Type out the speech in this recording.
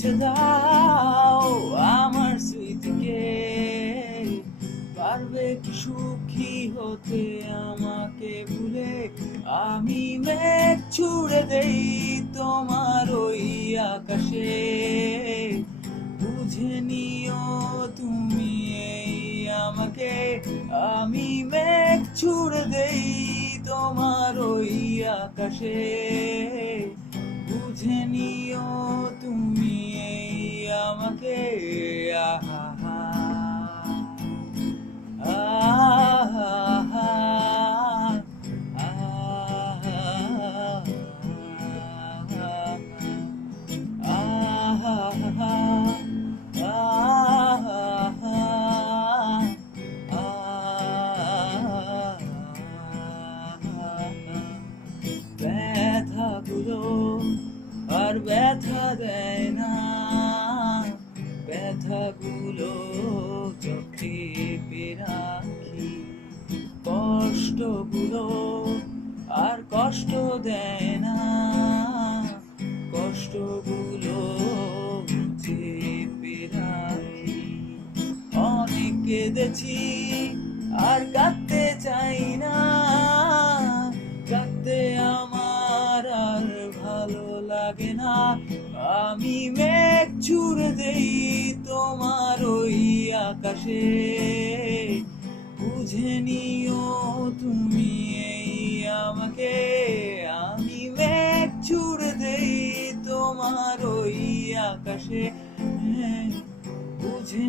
মুছে দাও আমার স্মৃতিকে। পারবে কি সুখী হতে আমাকে ভুলে? আমি মেঘ ছুড়ে দেই তোমার ওই আকাশে। বুঝে নিও তুমি এই আমাকে। আমি মেঘ ছুড়ে দেই তোমার ওই আকাশে। বুঝে নিও তুমি এই আমাকে। আহা ব্যথাগুলো আর ব্যথা দেয় না, ব্যথাগুলো চোখে রাখি। কষ্টগুলো আর কষ্ট দেয় না, কষ্টগুলো চেপে রাখি। অনেক কেঁদেছি আর কাঁদতে চাই না, কাঁদতে আমার আর ভালো লাগে না। আমি মেঘ ছুড়ে দেই তোমার ওই আকাশে। বুঝে নিও তুমি এই আমাকে। আমি মেঘ ছুড়ে দেই তোমার ওই আকাশে। বুঝে